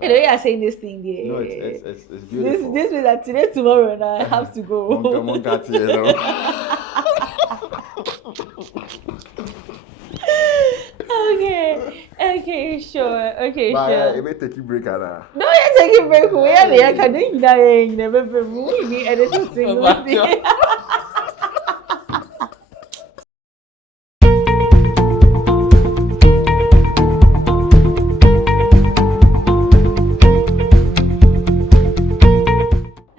You know, you are saying this thing, No, yeah. it's beautiful. This means that today, tomorrow, and I have to go. Monkati, you know. Okay, sure. Okay, But sure. it may take you break, Anna. No, you're taking break. We are there. Can you never need anything single thing?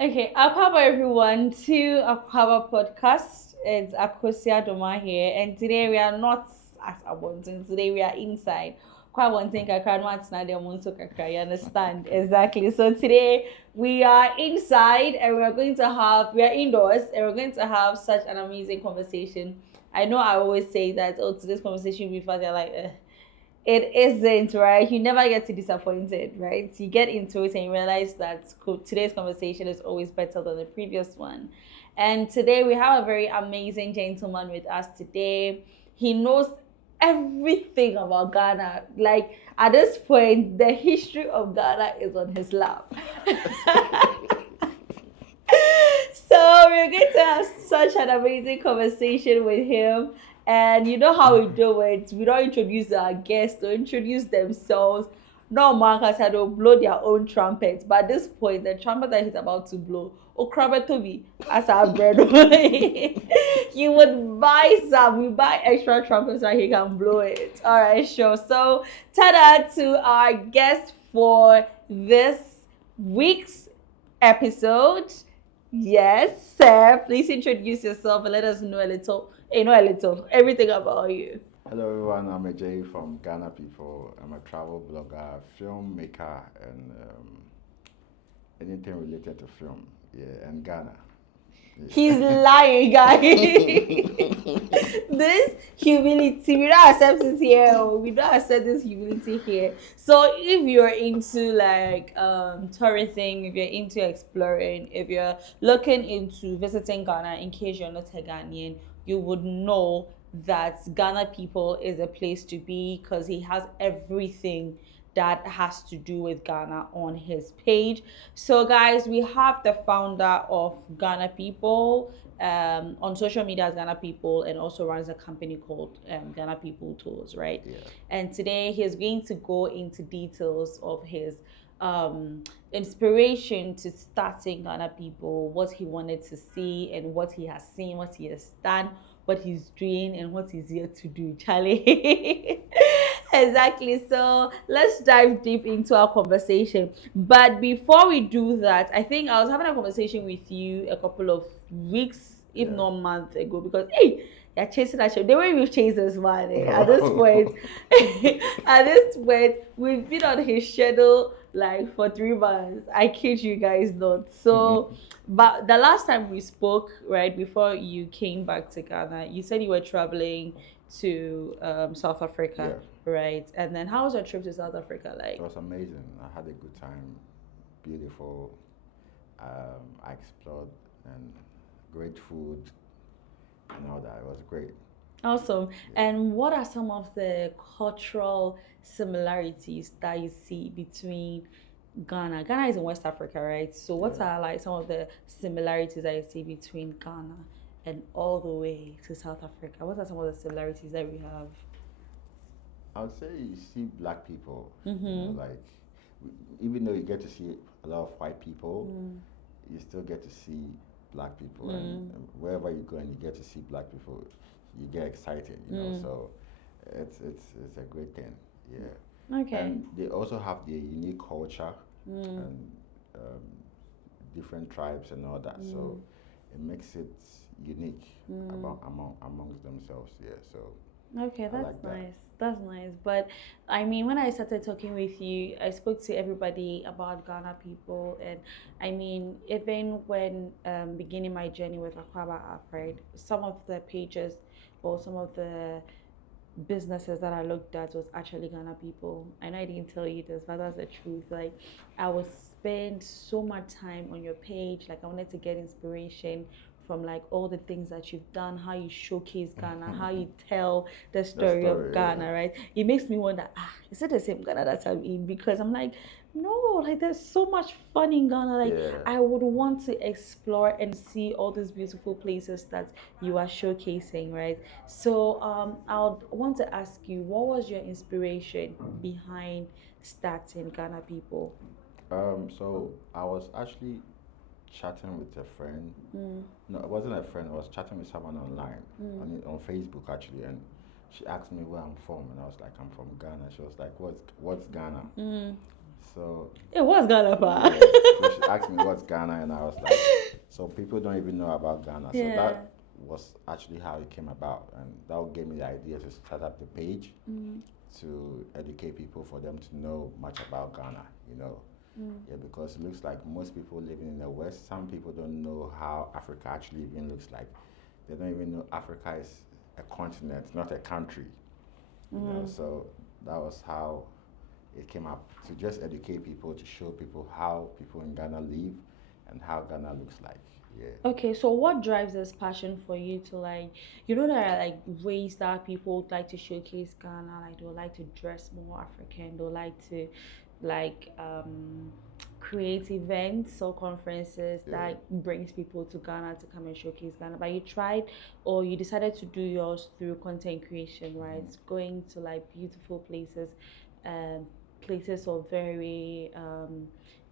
Okay, Akwaaba everyone to Akwaaba podcast. It's Akosia Doma here, and today we are not at Abontin. Today we are inside. Quite one thing I can't want to you understand exactly. So today we are inside, and we are indoors, and we're going to have such an amazing conversation. I know I always say that, oh, today's conversation will be fun. They're like, it isn't, right? You never get too disappointed, right? You get into it and you realize that today's conversation is always better than the previous one. And today we have a very amazing gentleman with us today. He knows everything about Ghana. Like at this point, the history of Ghana is on his lap. So we're going to have such an amazing conversation with him. And you know how we do it. We don't introduce our guests or introduce themselves. No man has had to blow their own trumpet. But at this point, the trumpet that he's about to blow, Okrabetobi, as our bread. You would buy some, we buy extra trumpets so he can blow it. All right, sure. So, tada to our guest for this week's episode. Yes, sir. Please introduce yourself and let us know a little, everything about you. Hello, everyone. I'm Adjei from Ghana People. I'm a travel blogger, filmmaker, and anything related to film. Yeah, and Ghana. Yeah. He's lying, guys. This humility, we don't accept it here. We don't accept this humility here. So if you're into like tourism, if you're into exploring, if you're looking into visiting Ghana, in case you're not a Ghanaian, you would know that Ghana People is a place to be because he has everything that has to do with Ghana on his page. So, guys, we have the founder of Ghana People on social media as Ghana People and also runs a company called Ghana People Tours, right? Yeah. And today he's going to go into details of his inspiration to starting Ghana People, what he wanted to see and what he has seen, what he has done, what he's doing, and what he's here to do, Charlie. Exactly. So let's dive deep into our conversation. But before we do that, I think I was having a conversation with you a couple of weeks, if not months ago, because hey, you're chasing that show. The way we've chased this man at this point, at this point, we've been on his schedule like for 3 months. I kid you guys not. So, but the last time we spoke, right before you came back to Ghana, you said you were traveling to South Africa. Yeah. Right. And then how was your trip to South Africa like? It was amazing. I had a good time. Beautiful. I explored and great food and all that. It was great. Awesome. And what are some of the cultural similarities that you see between Ghana? Ghana is in West Africa, right? So what Yeah. are like some of the similarities that you see between Ghana and all the way to South Africa? What are some of the similarities that we have? I would say you see black people, Mm-hmm. like even though you get to see a lot of white people, Mm. you still get to see black people, Mm. and wherever you go and you get to see black people, you get excited, Mm. So it's a great thing, yeah. Okay. And they also have their unique culture Mm. and um, different tribes and all that, so it makes it unique amongst themselves, yeah. So Okay, I that's like that. nice. That's nice. But I mean, when I started talking with you, I spoke to everybody about Ghana People, and I mean, even when beginning my journey with Akwaaba app, right? Some of the pages or some of the businesses that I looked at was actually Ghana People. I know I didn't tell you this, but that's the truth. Like, I would spend so much time on your page. Like, I wanted to get inspiration from like all the things that you've done, how you showcase Ghana, how you tell the story of story, yeah. Ghana, right? It makes me wonder, is it the same Ghana that I'm in? Because I'm like, No, like there's so much fun in Ghana. Like Yeah. I would want to explore and see all these beautiful places that you are showcasing, right? So I would want to ask you, what was your inspiration behind starting Ghana People? So I was actually chatting with a friend. Mm, No, it wasn't a friend. I was chatting with someone online mm, on Facebook actually, and she asked me where I'm from, and I was like, I'm from Ghana. She was like, what's Ghana? mm. So It was Ghana, pa. yeah, so she asked me what's Ghana, and I was like, so people don't even know about Ghana. So Yeah. that was actually how it came about, and that gave me the idea to start up the page Mm, to educate people for them to know much about Ghana. You know, mm, yeah, because it looks like most people living in the West, some people don't know how Africa actually even looks like. They don't even know Africa is a continent, not a country. You know, mm. so that was how it came up to just educate people, to show people how people in Ghana live and how Ghana looks like. Yeah. Okay, so what drives this passion for you to like, you know, there are like ways that people would like to showcase Ghana, like they would like to dress more African, they would like to like create events or conferences Yeah. that brings people to Ghana to come and showcase Ghana. But you tried or you decided to do yours through content creation, right? Going to like beautiful places, um, places of very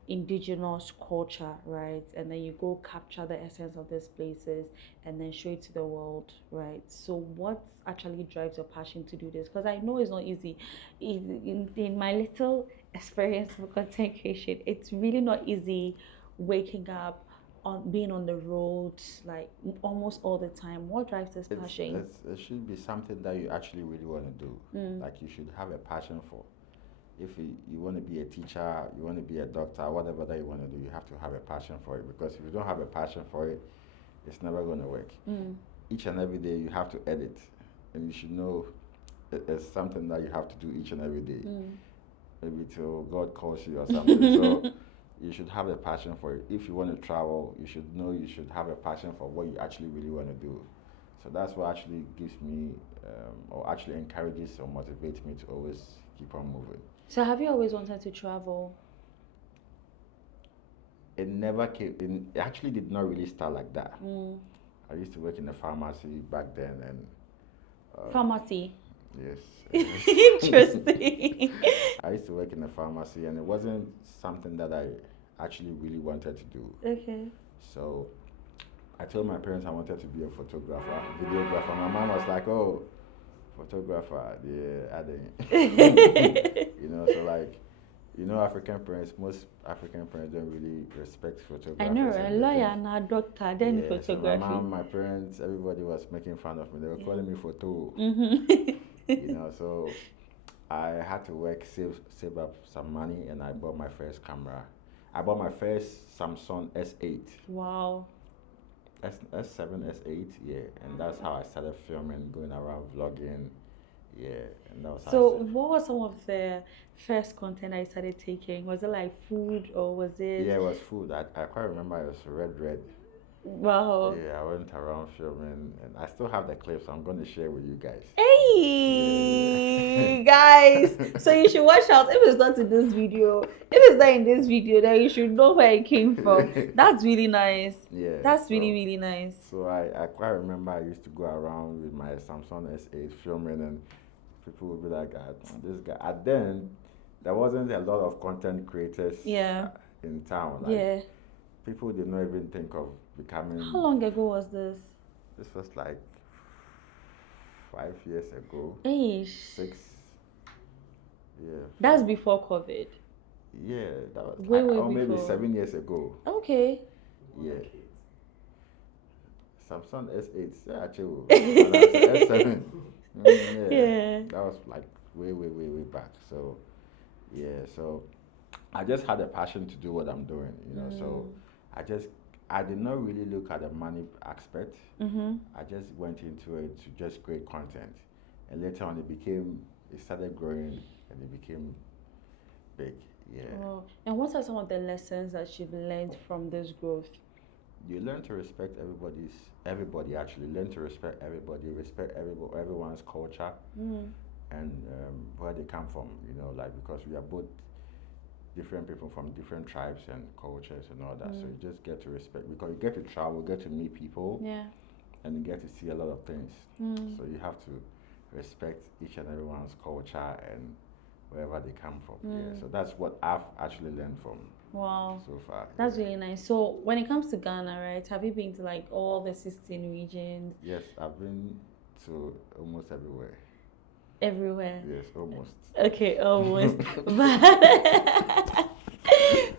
indigenous culture, right? And then you go capture the essence of these places and then show it to the world, right? So what actually drives your passion to do this? Because I know it's not easy. In my little experience with content creation, it's really not easy waking up on being on the road like almost all the time. What drives this passion? It should be something that you actually really want to do. Mm, Like you should have a passion for. If you want to be a teacher, you want to be a doctor, whatever that you want to do, you have to have a passion for it. Because if you don't have a passion for it, it's never going to work. mm, Each and every day you have to edit, and you should know it's something that you have to do each and every day. mm. Maybe till God calls you or something. So you should have a passion for it. If you want to travel, you should know you should have a passion for what you actually really want to do. So that's what actually gives me, or actually encourages or motivates me to always keep on moving. So have you always wanted to travel? It never came. It actually did not really start like that. Mm. I used to work in a pharmacy back then, and Pharmacy. yes, Interesting. I used to work in a pharmacy, and it wasn't something that I actually really wanted to do. Okay. So I told my parents I wanted to be a photographer, videographer. My mom was like, "Oh, photographer, yeah, I didn't." You know, so like, African parents, most African parents don't really respect photographers. I know, a and they lawyer think, and a doctor, then yeah, so my photography. mom, my parents, everybody was making fun of me. They were calling me photo. Mm-hmm. So I had to work, save up some money, and I bought my first camera. I bought my first Samsung S8. Wow. S7, S8, yeah, and that's how I started filming, going around vlogging, yeah, and that was how So, I started. what was some of the first content I started taking? Was it like food or was Yeah, it? it was food. I quite remember it was red. Wow. Yeah, I went around filming, and I still have the clips. I'm going to share with you guys. Hey, guys. So Yeah. you should watch out if it's not in this video. If it's not in this video, then you should know where it came from. That's really nice. Yeah, That's really, so really nice. so I quite remember I used to go around with my Samsung S8 filming, and people would be like, this guy. And then there wasn't a lot of content creators Yeah. in town. Like Yeah. people did not even think of becoming. How long ago was this? This was like 5 years ago, Eish. 6. Yeah. That's before COVID. Yeah, that was Way, way or maybe before. 7 years ago. Okay. Yeah. Samsung S8, yeah, actually, and that's S7. Yeah, Yeah. that was like way back. So, yeah, so I just had a passion to do what I'm doing, So I did not really look at the money aspect. Mm-hmm. I just went into it to just create content, and later on it started growing, and it became big. Yeah. Oh. And what are some of the lessons that you've learned from this growth? You learn to respect everybody actually learn to respect everyone's culture Mm. and where they come from, like because we are both different people from different tribes and cultures and all that. So you just get to respect because you get to travel, get to meet people, Yeah. and you get to see a lot of things. Mm. So you have to respect each and everyone's culture and wherever they come from. Yeah. So that's what I've actually learned from Wow. so far. That's yeah. really nice. So when it comes to Ghana, right, have you been to like all the 16 regions? Yes, I've been to almost everywhere. Everywhere? Yes, almost. Okay, almost. But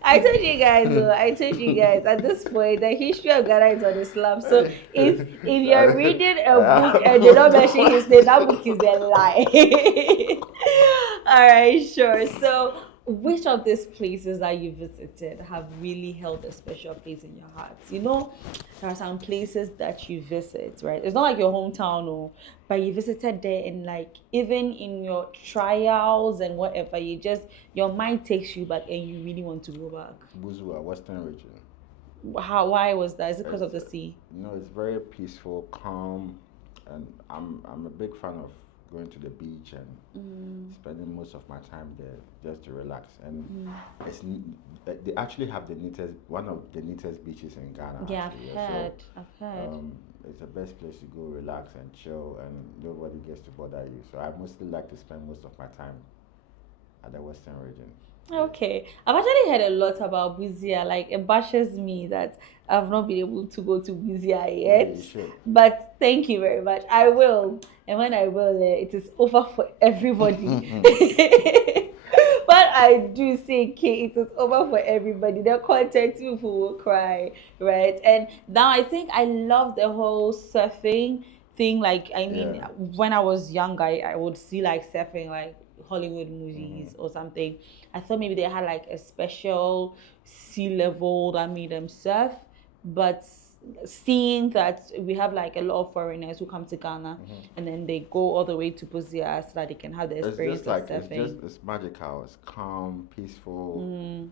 I told you guys at this point the history of Ghana is on Islam. So if you're reading a book and they don't mention his name, that book is a lie. All right, sure. So which of these places that you visited have really held a special place in your heart? You know, there are some places that you visit, right? It's not like your hometown, or but you visited there, and like even in your trials and whatever, your mind takes you back and you really want to go back. Buzua, Western region. Why was that? Is it because of the It's, sea? it's very peaceful, calm, and I'm a big fan of going to the beach and spending most of my time there just to relax. And they actually have one of the neatest beaches in Ghana. Yeah, actually. I've heard. It's the best place to go relax and chill, and nobody gets to bother you. So I mostly like to spend most of my time at the Western region. Okay, I've actually heard a lot about Buzia. Like, it bashes me that I've not been able to go to Buzia yet. You should. But thank you very much. I will, and when I will, it is over for everybody. But I do say, Kay, it is over for everybody. The content people will cry, right? And now I think I love the whole surfing thing. Like, I mean, Yeah. when I was young, I would see like surfing, like Hollywood movies or something. I thought maybe they had like a special sea level that made them surf, but seeing that we have like a lot of foreigners who come to Ghana and then they go all the way to Buzia so that they can have the experience of surfing. It's magical. It's calm, peaceful.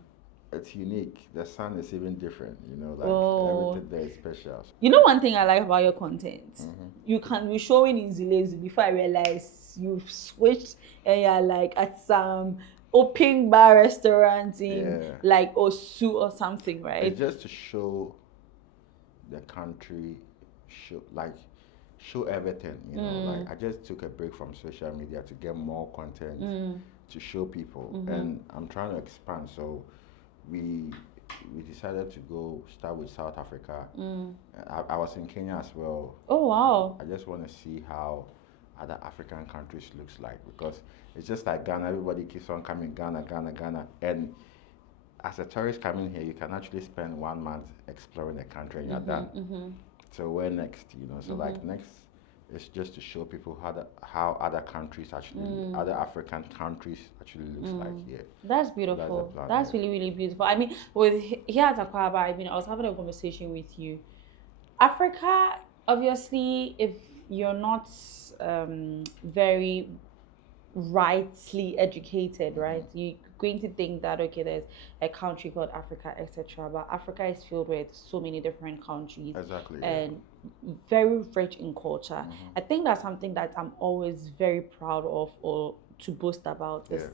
It's unique. The sun is even different. Everything there is special. You know one thing I like about your content? You can be showing in Zilezi before I realize you've switched and you're like at some open bar restaurant in like Osu or something, right? It's just to show the country, show everything. Like I just took a break from social media to get more content to show people, and I'm trying to expand. So we decided to start with South Africa. I was in Kenya as well. Oh wow! I just want to see how other African countries looks like, because it's just like Ghana. Everybody keeps on coming Ghana, and as a tourist coming here, you can actually spend 1 month exploring the country and you're done. So where next? So like next is just to show people how other countries actually, other African countries actually looks like here. That's beautiful. So that's really, really beautiful. I mean, with here at Akwaaba, I mean, I was having a conversation with you. Africa, obviously, if you're not very rightly educated, right? You're going to think that okay, there's a country called Africa, etc. But Africa is filled with so many different countries, exactly, and very rich in culture. I think that's something that I'm always very proud of, or to boast about, is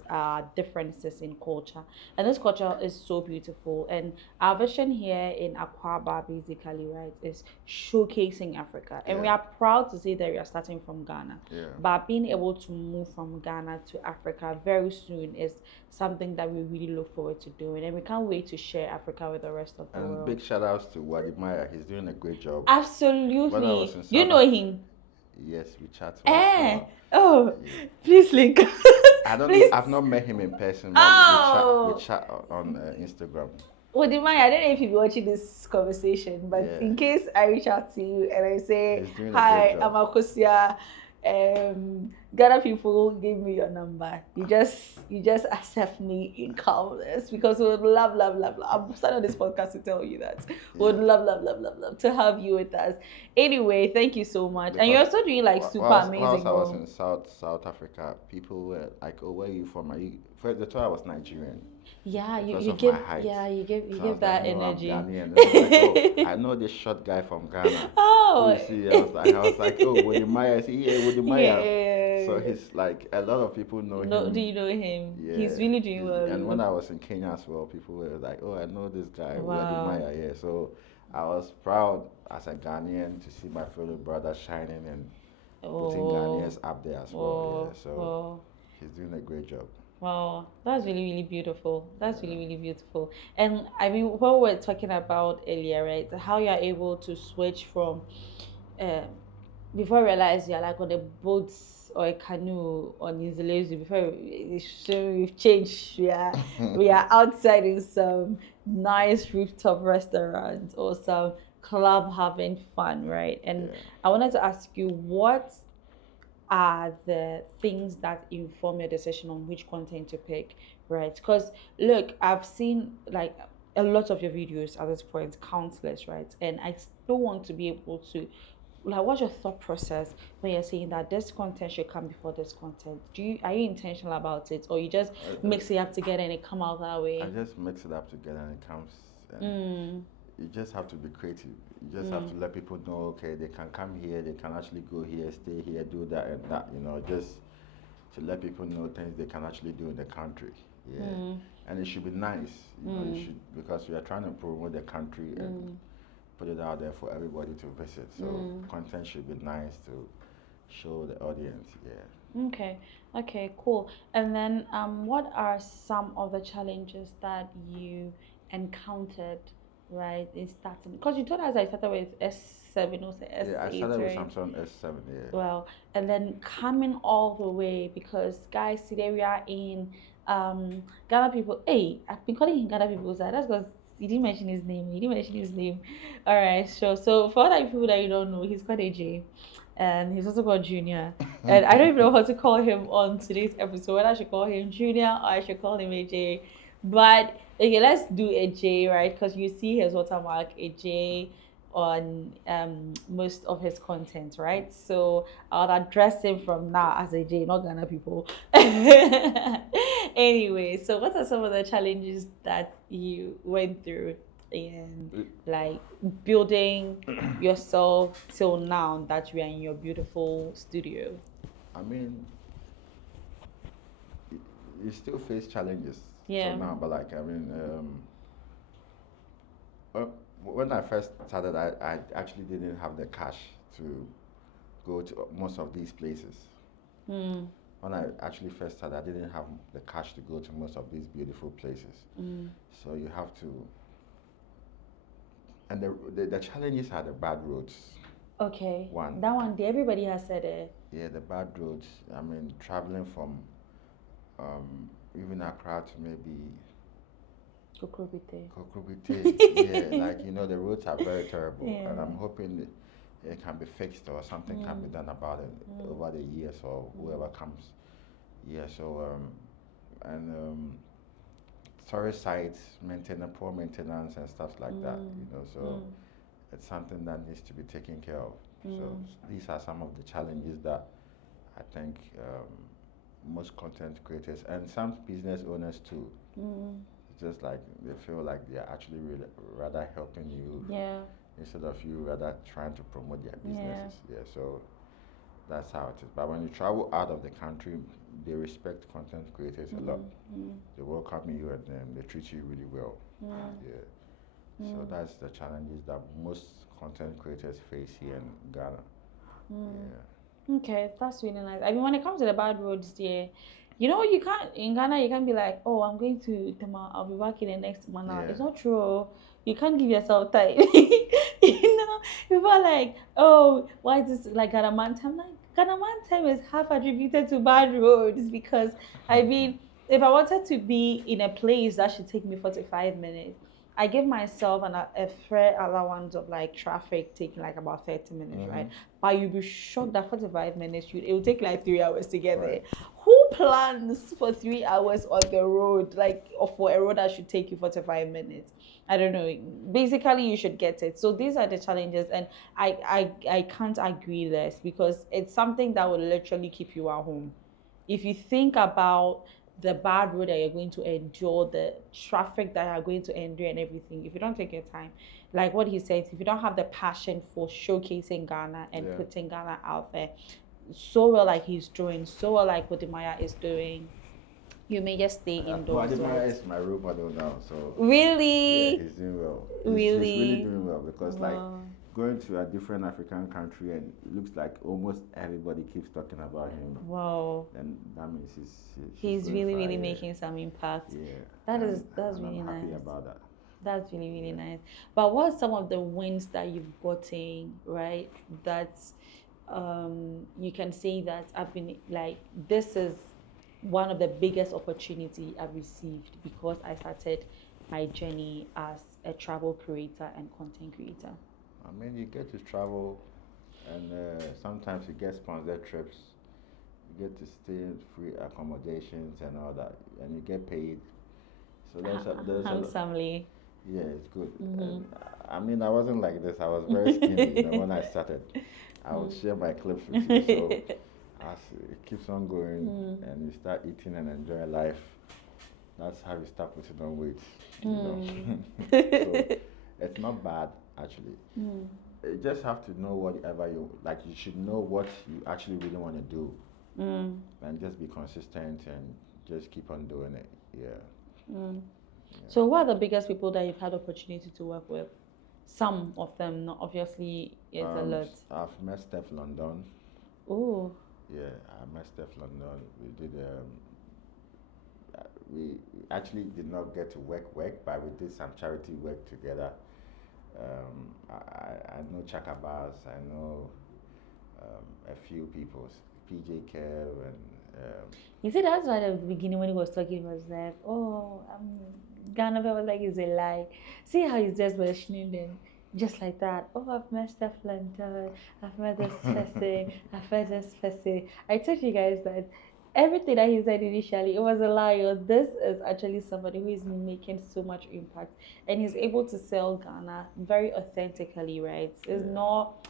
differences in culture. And this culture is so beautiful. And our vision here in Akwaaba, basically, right, is showcasing Africa. And we are proud to say that we are starting from Ghana. But being able to move from Ghana to Africa very soon is something that we really look forward to doing. And we can't wait to share Africa with the rest of the world. Big shout outs to Wadimaya. He's doing a great job. Absolutely. You know him? Yes, we chat. Please link. I've not met him in person, but we chat on Instagram. Well, Dimaya, I don't know if you'll be watching this conversation, but in case I reach out to you and I say, hi, I'm Akosia, Ghana people gave me your number. You just accept me in calmness, because we would love. I'm starting this podcast to tell you that. We would love to have you with us. Anyway, thank you so much. And you're also doing like super amazing. Whilst I was in South Africa, people were like, "Oh, where are you from?" First, they thought I was Nigerian. Yeah, you give that energy. I'm Ghanaian. Like, I know this short guy from Ghana. Oh, you see, I was like, oh, Wodimaya. I see, yeah, Wodimaya. So he's like, a lot of people know No, do him. you know him? Yeah. He's really doing well. And when I was in Kenya as well, people were like, oh, I know this guy, Wadi Wow. Maya, yeah. So I was proud as a Ghanaian to see my fellow brother shining and putting Oh, Ghanaians up there as well, oh, yeah. So oh. he's doing a great job. Wow, that's really, really beautiful. That's Yeah. really, really beautiful. And I mean, what we were talking about earlier, right? How you're able to switch from um before you realize you're like on a boat or a canoe on New Zealand before we've changed. We are outside in some nice rooftop restaurant or some club having fun, right? And Yeah. I wanted to ask you, what are the things that inform your decision on which content to pick, right? Because look, I've seen like a lot of your videos at this point, countless, right? And I still want to be able to, like, what's your thought process when you're saying that this content should come before this content? Are you intentional about it, or you just mix it up together and it come out that I way? just mix it up together and it comes. And Mm, you just have to be creative. You just have to let people know, okay, they can come here, they can actually go here, stay here, do that and that, just to let people know things they can actually do in the country. Yeah. mm, And it should be nice, you mm, should, because we are trying to promote the country and put it out there for everybody to visit. So content should be nice to show the audience, yeah. Okay, okay, cool. And then, what are some of the challenges that you encountered, right, in starting? Because you told us I started with S7 or Yeah, I S8, started with right? Samsung S7, yeah. Well, and then coming all the way, because guys, today we are in Ghana people. Hey, I've been calling him Ghana people, so that's because he didn't mention his name. He didn't mention his name. All right, sure. So for other people that you don't know, he's called AJ, and he's also called Junior. And I don't even know how to call him on today's episode. Whether I should call him Junior or I should call him AJ. But okay, let's do AJ, right? Because you see his watermark AJ on most of his content, right? So I'll address him from now as a J, not Ghana people. Anyway, so what are some of the challenges that you went through in like building yourself till now that you are in your beautiful studio? I mean, you still face challenges till Yeah. now, but like, I mean, when I first started, I actually didn't have the cash to go to most of these places. Mm, When I actually first started, I didn't have the cash to go to most of these beautiful places. mm. So you have to, and the challenges are the bad roads. Okay. One. That one, everybody has said it. Yeah, the bad roads. I mean, traveling from even Accra to maybe Kokrobite. Kokrobite. Yeah, like the roads are very terrible, and Yeah. I'm hoping it can be fixed or something can be done about it over the years or whoever comes. Yeah, so tourist sites, poor maintenance and stuff like that. So it's something that needs to be taken care of. So these are some of the challenges that I think most content creators and some business owners too. It's just like they feel like they're actually really rather helping you Yeah. instead of you rather trying to promote their businesses. Yeah, so that's how it is. But when you travel out of the country, they respect content creators a lot. They welcome you and they treat you really well. Yeah. So that's the challenges that most content creators face here in Ghana. Yeah. Okay, that's really nice. I mean, when it comes to the bad roads, yeah, you can't in Ghana. You can't be like, oh, I'm going to Tema. I'll be back in the next 1 hour. Yeah. It's not true. You can't give yourself time. People are like, oh, why is this like Ghana man time? Like Ghana man time is half attributed to bad roads because I mean, if I wanted to be in a place that should take me 45 minutes. I give myself a fair allowance of like traffic taking like about 30 minutes, right? But you'll be shocked that 45 minutes, it will take like 3 hours to get there. Right. Who plans for 3 hours on the road, like, or for a road that should take you 45 minutes? I don't know. Basically, you should get it. So these are the challenges, and I can't agree less because it's something that will literally keep you at home. If you think about the bad road that you're going to endure, the traffic that you're going to endure, and everything, if you don't take your time, like what he says, if you don't have the passion for showcasing Ghana and Yeah. putting Ghana out there, so well like he's doing, so well like what Maya is doing, you may just stay Well, indoors, Ademaya right? is my role model now, so yeah, Really? he's doing well. He's really Really? doing well because like Wow. going to a different African country and it looks like almost everybody keeps talking about him. Wow. Then that means he's He's going really, far. really Yeah, making some impact. yeah, That's and really I'm happy nice. about that. That's really, really Yeah. nice. But what are some of the wins that you've gotten, right? That you can say that I've been like, this is one of the biggest opportunity I've received because I started my journey as a travel creator and content creator. I mean, you get to travel, and sometimes you get sponsored trips. You get to stay in free accommodations and all that, and you get paid. So Handsomely. yeah, it's good. Mm-hmm. And I mean, I wasn't like this. I was very skinny, when I started. I would share my clips with you. So as it keeps on going, Mm. and you start eating and enjoy life, that's how you start putting on weight. Mm. So it's not bad actually. Mm. You just have to know whatever you like. You should know what you actually really want to do, Mm. and just be consistent and just keep on doing it. Yeah. Mm. Yeah. So, what are the biggest people that you've had opportunity to work with? Some of them, not obviously, it's a lot. I've met Steph London. Oh, Yeah, I met Steph London. We actually did not get to work, but we did some charity work together. I know Chaka Bars, I know a few people, PJ Kev, and you see, that's why at the beginning when he was talking, he was like, "Oh, Ghana." I was like, "It's a lie." See how he's just mentioning them, just like that. Oh, I've met Steph London. I've met this person. I've met this person. I told you guys that everything that he said initially, it was a lie. This is actually somebody who is making so much impact, and he's able to sell Ghana very authentically, right? It's yeah. not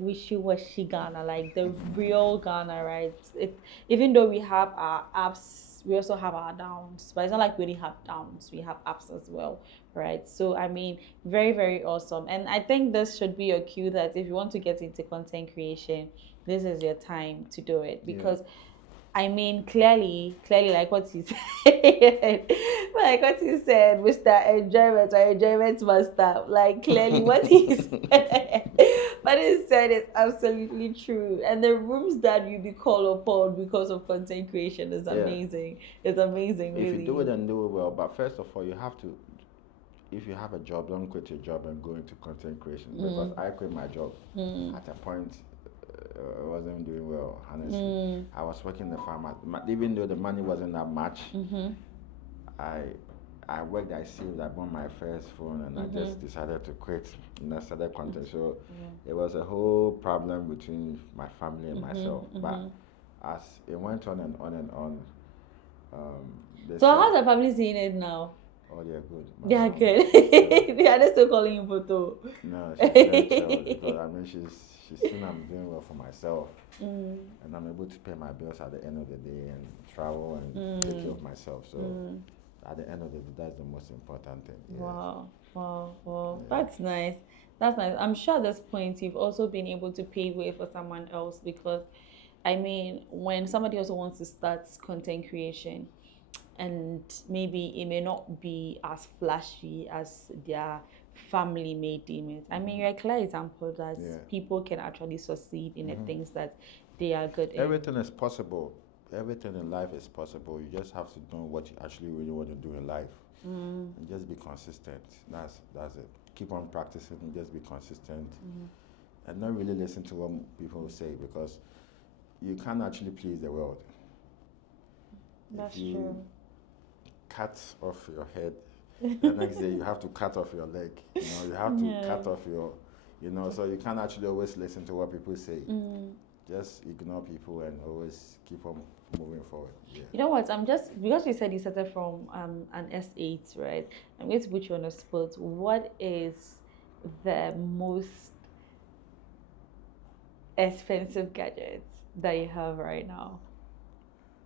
wishy-washy Ghana, like the real Ghana, right? Even though we have our ups, we also have our downs, but it's not like we only have downs, we have ups as well, right? So I mean, very, very awesome. And I think this should be a cue that if you want to get into content creation, this is your time to do it, Yeah. because I mean, clearly, like what you said, like what you said, Mr. Enjoyment or Enjoyment Master, like clearly what he said, what he said is absolutely true. And the rooms that you be called upon because of content creation is Yeah. amazing. It's amazing, If you do it really. and do it well, but first of all, you have to. If you have a job, don't quit your job and go into content creation. Because I quit my job Mm, at a point. I wasn't doing well, honestly. mm, I was working in the farm, even though the money wasn't that much. mm-hmm, I I worked, I saved, I bought my first phone, and I mm-hmm. just decided to quit. And I started content. So Yeah. it was a whole problem between my family and myself. Mm-hmm, But mm-hmm. as it went on and on and on, they So said, how's the family seeing it now? "Oh, they're good." My They are mom, good. she's chill. They are just still calling you photo. No, she's very chill because I mean she's seen I'm doing well for myself, Mm, and I'm able to pay my bills at the end of the day and travel and take care mm, of myself. So mm. at the end of the day, that's the most important thing. Yes. Wow, wow, wow. Yeah. That's nice. That's nice. I'm sure at this point you've also been able to pave way for someone else, because I mean, when somebody also wants to start content creation, and maybe it may not be as flashy as their family may deem it. I mean, you're a clear example that Yeah. people can actually succeed in the Mhm. things that they are good in. Everything is possible. Everything in life is possible. You just have to know what you actually really want to do in life, Mm, and just be consistent. That's it. Keep on practicing. And just be consistent, and not really listen to what people say, because you can't actually please the world. that's If you true. cut off your head, the next day you have to cut off your leg. You have to Yeah. cut off your, so you can't actually always listen to what people say. Mm. Just ignore people and always keep on moving forward. Yeah. You know what? I'm just, because you said you started from an S8, right? I'm going to put you on a spot. What is the most expensive gadget that you have right now?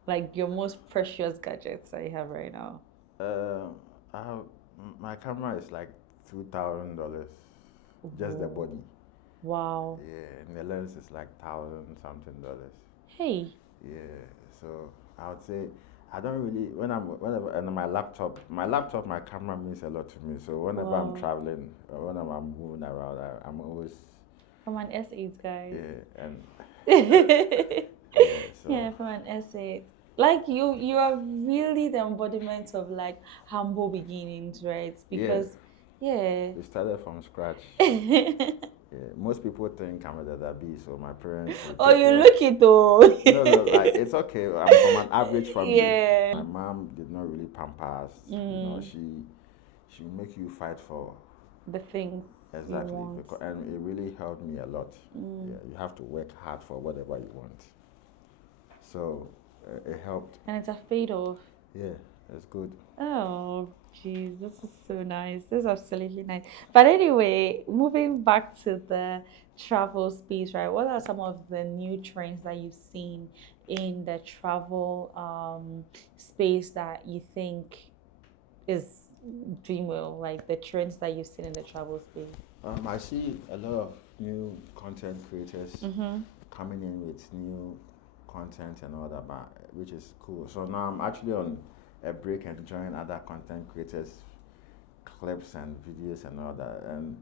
Like your most precious gadgets that you have right now? Uh, I have, my camera is like $2,000, just the Whoa. body. Wow. Yeah, and the lens is like thousand something dollars. Hey. Yeah, so I would say I don't really whenever and my laptop, my camera means a lot to me. So whenever I'm Wow. traveling or whenever I'm moving around, I'm always From an S8, guys. yeah, and Yeah, yeah, so from an S8. Like you are really the embodiment of like humble beginnings, right? yeah, Because yeah. we started from scratch. Yeah, most people think I'm a dada B, so my parents would Oh, take you care of. look it though. No, no, like it's okay. I'm from an average family. Yeah. My mom did not really pamper us. You know, Mm, she make you fight for the things you exactly want. because and it really helped me a lot. Mm. Yeah, you have to work hard for whatever you want. So it helped. And it's a fade off. Yeah, it's good. Oh, geez, this is so nice. This is absolutely nice. But anyway, moving back to the travel space, right? What are some of the new trends that you've seen in the travel space that you think is doing well? Like the trends that you've seen in the travel space? I see a lot of new content creators Mm-hmm. coming in with new content and all that, but, which is cool. So now I'm actually on a break and join other content creators, clips and videos and all that. And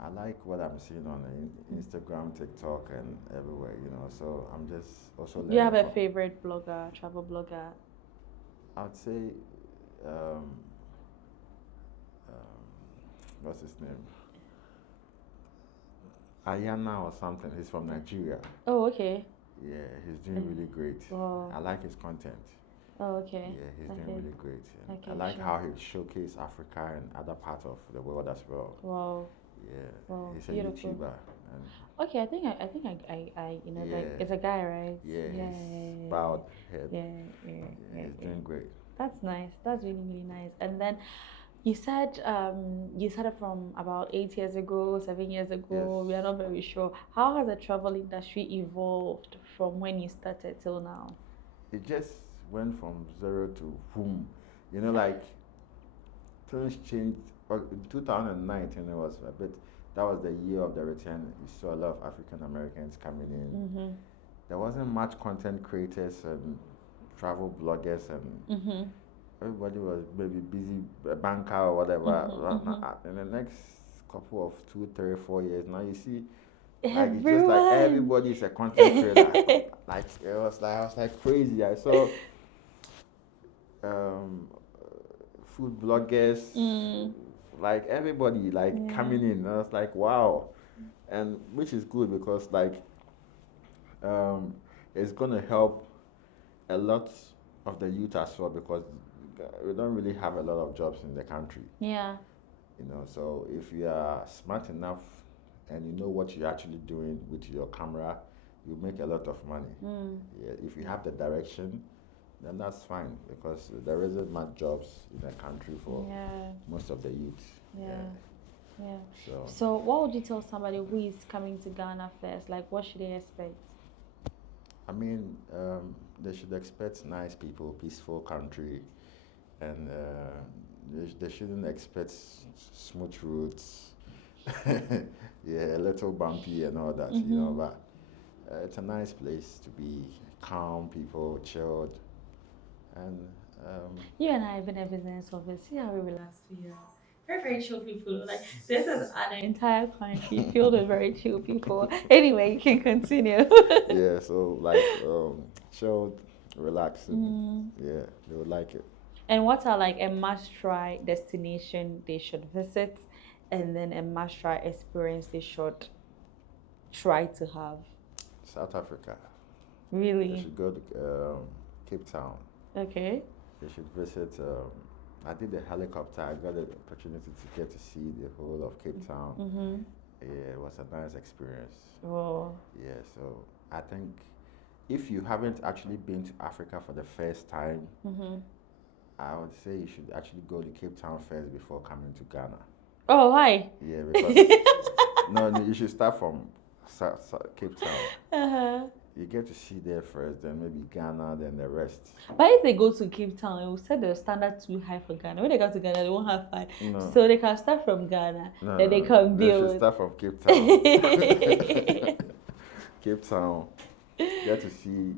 I like what I'm seeing on Instagram, TikTok, and everywhere. You know, so I'm just also Do you have learning a from. favorite blogger, travel blogger? I'd say, um, um, what's his name? Ayana or something. He's from Nigeria. Oh, okay. Yeah, he's doing really great. Oh, I like his content. oh, okay. Yeah, he's doing Okay. really great. And I Okay, like sure. how he showcased Africa and other parts of the world as well. Wow. Yeah, Wow. he's a Beautiful. YouTuber. And Okay, I think I you know, like yeah, it's a guy, right? yeah, Yeah, he's bowed head. yeah, yeah, Yeah, yeah, he's yeah. doing great. That's nice. That's really, really nice. And then you started from about 8 years ago, 7 years Yes. ago. We are not very sure. How has the travel industry evolved from when you started till now? It just went from zero to boom. You know, like things changed. Well, in 2019, it was a bit. That was the year of the return. You saw a lot of African Americans coming in. Mm-hmm. There wasn't much content creators and travel bloggers, and Mm-hmm. everybody was maybe busy, a banker or whatever. Mm-hmm. Mm-hmm. In the next couple of 2, 3, 4 years, now you see, like it's just like Everyone. everybody's a content creator. Like it was like I was like crazy. I saw um, food bloggers, Mm, like everybody like yeah. coming in. I was like, wow, and which is good because like um, it's gonna help a lot of the youth as well because we don't really have a lot of jobs in the country, Yeah. you know. So if you are smart enough and you know what you're actually doing with your camera, you make a lot of money. Mm, Yeah, if you have the direction, then that's fine because there isn't much jobs in the country for yeah. most of the youth. Yeah. Yeah. So So, what would you tell somebody who is coming to Ghana first? Like, what should they expect? I mean, they should expect nice people, peaceful country, and they shouldn't expect smooth roads. Yeah, a little bumpy and all that, you know. Mm-hmm. But it's a nice place to be, calm, people, chilled, and You and I have been a business office. See how we relax here. Very, very chill people. Like, this is an entire country filled with very chill people. Anyway, you can continue. yeah, so like chilled, relaxed, and Mm. yeah, they would like it. And what are like a must try destination they should visit, and then a must try experience they should try to have? South Africa, they Really? should go to Cape Town. Okay. They should visit. I did the helicopter. I got the opportunity to get to see the whole of Cape Town. Mm-hmm. Yeah, it was a nice experience. Oh. Yeah, so I think if you haven't actually been to Africa for the first time, Mm-hmm. I would say you should actually go to Cape Town first before coming to Ghana. Oh, why? Yeah, because no, no, you should start from Cape Town. Uh-huh. you get to see there first, then maybe Ghana, then the rest. But if they go to Cape Town, it will set the standard too high for Ghana. When they go to Ghana, they won't have fun. No. So they can start from Ghana, No, then they can they should build. start from Cape Town. Cape Town, get to see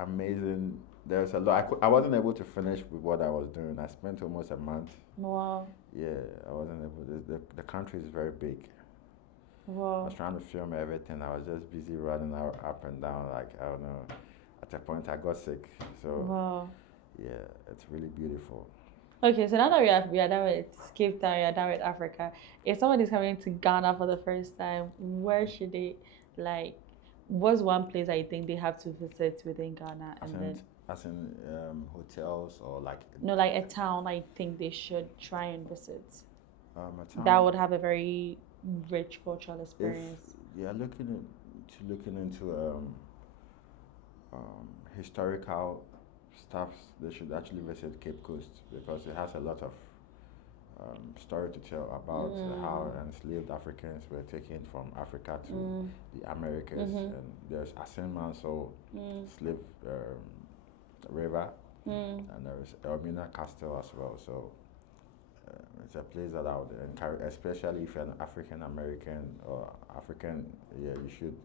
amazing. There's a lot. I wasn't able to finish with what I was doing. I spent almost a month. Wow. Yeah, I wasn't able. The country is very big. I Wow. was trying to film everything. I was just busy running up and down. Like, I don't know. At a point, I got sick. So Wow. yeah, it's really beautiful. Okay, so now that we are done with Cape Town, we are done with Africa. If somebody's coming to Ghana for the first time, where should they, like, what's one place I think they have to visit within Ghana? As And in, then, as in hotels or like no, like a town I think they should try and visit. a town. That would have a very rich cultural If experience. you're looking into historical stuff, they should actually visit Cape Coast because it has a lot of story to tell about how enslaved Africans were taken from Africa to the Americas. And there's Asenmanso slave river, and there is Elmina Castle as well. So it's a place that I would encourage, especially if you're an African American or African. Yeah, you should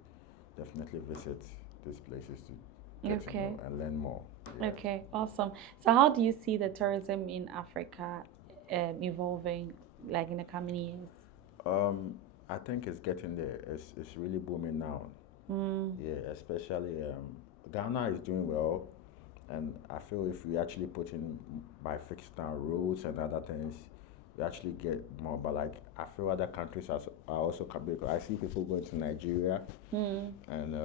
definitely visit these places to get to know and learn more. Yeah. Okay, awesome. So how do you see the tourism in Africa evolving, like in the coming years? I think it's getting there. It's really booming now. Yeah, especially Ghana is doing well, and I feel if we actually put in by fixed down rules and other things, we actually get more. But like I feel other countries are also coming. I see people going to Nigeria and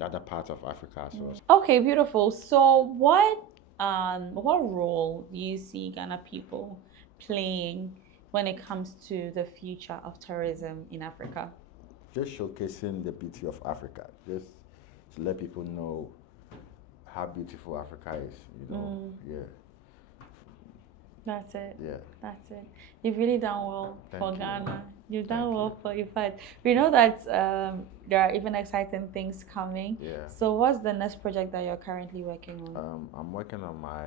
other parts of Africa as well. Okay, beautiful. So what role do you see Ghana people playing when it comes to the future of tourism in Africa? Just showcasing the beauty of Africa, just to let people know how beautiful Africa is, you know. Yeah. That's it. Yeah. That's it. You've really done well Thank for you. Ghana. You've Thank done well you. for your fight. We know that there are even exciting things coming. Yeah. So what's the next project that you're currently working on? I'm working on my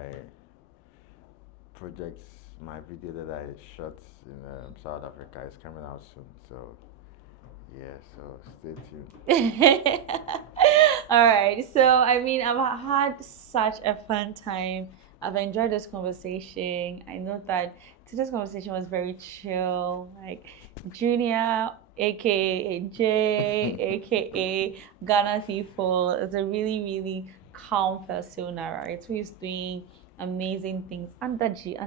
projects. My video that I shot in South Africa is coming out soon. So yeah, so stay tuned. All right. So I mean, I've had such a fun time. I've enjoyed this conversation. I know that today's conversation was very chill. Like Junior, aka Jay, aka Ghana people, is a really, really calm persona, right? Who is doing amazing things under G,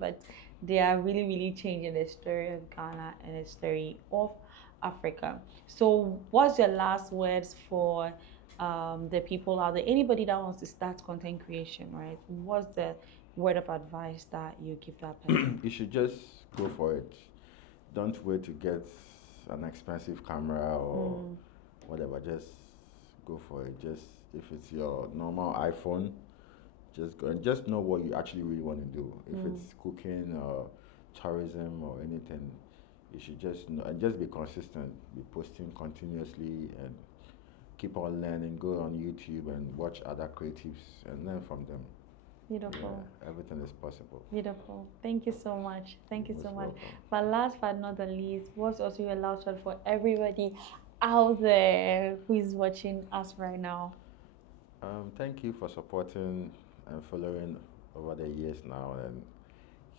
but they are really, really changing the story of Ghana and the story of Africa. So, what's your last words for the people out there? Anybody that wants to start content creation, right? What's the word of advice that you give that person? You should just go for it. Don't wait to get an expensive camera or whatever. Just go for it. Just if it's your normal iPhone, just go and just know what you actually really want to do. If it's cooking or tourism or anything, you should just know and just be consistent. Be posting continuously and keep on learning. Go on YouTube and watch other creatives and learn from them. Beautiful. Yeah, everything is possible. Beautiful. Thank you so much. Thank you so Most much. welcome. But last but not the least, what's also your last word for everybody out there who is watching us right now? Thank you for supporting and following over the years now, and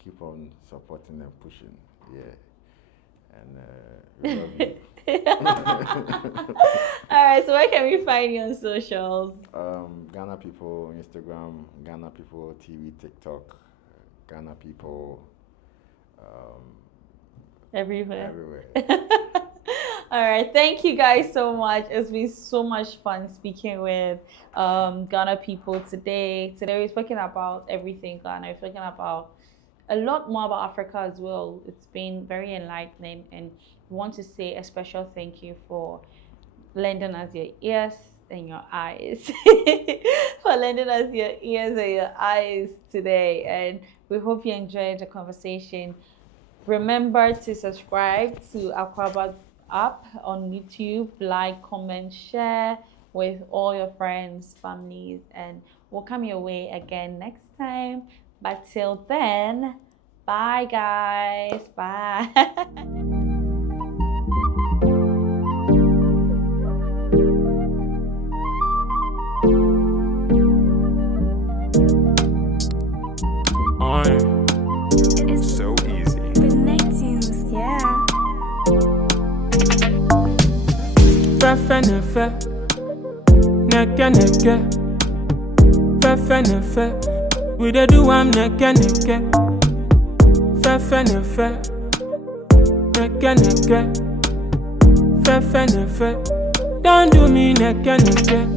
keep on supporting and pushing. Yeah, and we love you. All right. So where can we find you on socials? Ghana People Instagram, Ghana People TV, TikTok, Ghana People Everywhere. everywhere. All right, thank you guys so much. It's been so much fun speaking with Ghana people today. Today we're speaking about everything Ghana. We're speaking about a lot more about Africa as well. It's been very enlightening, and we want to say a special thank you for lending us your ears and your eyes, for lending us your ears and your eyes today. And we hope you enjoyed the conversation. Remember to subscribe to Akwaaba app on YouTube, like, comment, share, with all your friends, families, and we'll come your way again next time. But till then, bye guys. Bye. It's so easy. Yeah. Fefe ne fe, neke neke. Fefe ne fe, we dey do am neke neke. Fefe ne fe, neke neke. Fefe ne fe, don't do me neke neke.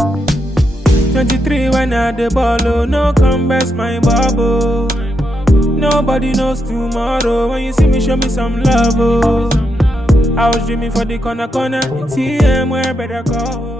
23 when I dey ball, oh, no come best my bubble. Nobody knows tomorrow. When you see me, show me some love, oh. I was dreaming for the corner, TM where better go.